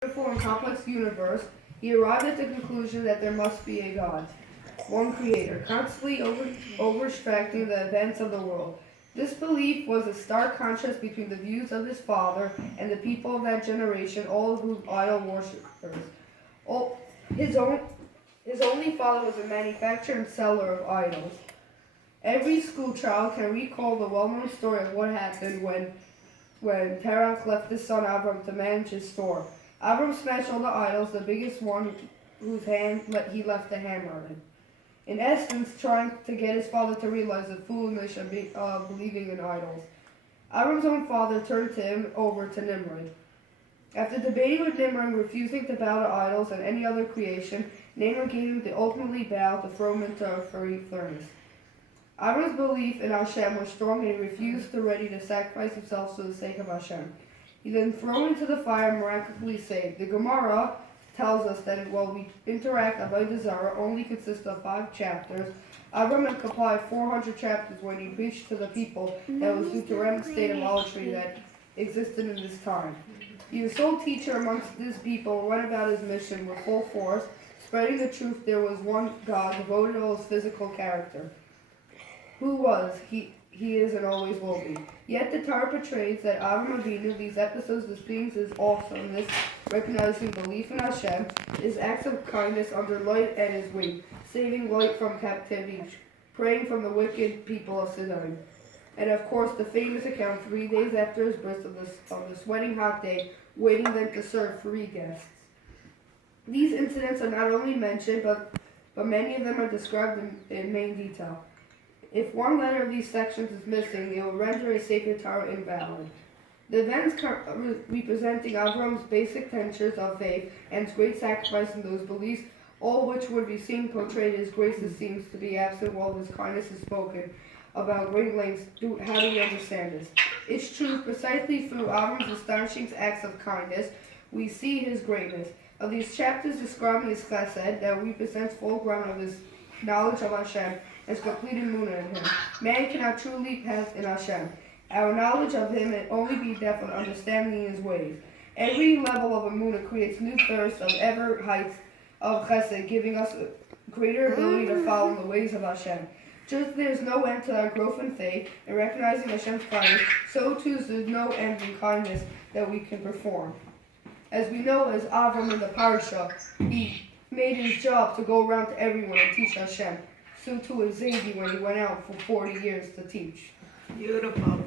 beautiful and complex universe, he arrived at the conclusion that there must be a God, one creator, constantly overstracting the events of the world. This belief was a stark contrast between the views of his father and the people of that generation, all of whom idol worshippers. All, his, own, his only father was a manufacturer and seller of idols. Every schoolchild can recall the well-known story of what happened when Terach left his son Abram to manage his store. Abram smashed all the idols, the biggest one whose hand he left a hammer in. In essence, trying to get his father to realize the foolishness of believing in idols. Abram's own father turned him over to Nimrod. After debating with Nimrod and refusing to bow to idols and any other creation, Nimrod gave him the ultimately bow to throw him into a fiery furnace. Abram's belief in Hashem was strong and he refused to ready to sacrifice himself for the sake of Hashem. He then thrown into the fire and miraculously saved. The Gemara tells us that while we interact Avodah Zarah only consists of 5 chapters, Abram had complied 400 chapters when he preached to the people that was due to rampant state of idolatry that existed in this time. He was sole teacher amongst this people and went about his mission with full force, spreading the truth there was one God devoted to his physical character. Who was, he is, and always will be. Yet the Torah portrays that Avram Avinu, these episodes distinguishes his awesomeness, recognizing belief in Hashem, his acts of kindness under light and his weight, saving light from captivity, praying from the wicked people of Sidon. And of course the famous account 3 days after his birth of the sweating hot day, waiting then to serve 3 guests. These incidents are not only mentioned, but many of them are described in main detail. If one letter of these sections is missing, it will render a sacred Torah invalid. The events representing Avram's basic tenets of faith and his great sacrifice in those beliefs, all which would be seen portrayed as grace seems to be absent while his kindness is spoken about great lengths. How do we understand this? It's true, precisely through Avram's astonishing acts of kindness, we see his greatness. Of these chapters describing his chesed, that represents full ground of his knowledge of Hashem, as complete emunah in him. Man cannot truly pass in Hashem. Our knowledge of him can only be depth of understanding his ways. Every level of emunah creates new thirst of ever heights of chesed, giving us a greater ability to follow in the ways of Hashem. Just as there is no end to our growth in faith and recognizing Hashem's kindness, so too is there no end in kindness that we can perform. As we know, as Avram in the parasha, he made his job to go around to everyone and teach Hashem. So too was Zaydi when he went out for 40 years to teach. Beautiful.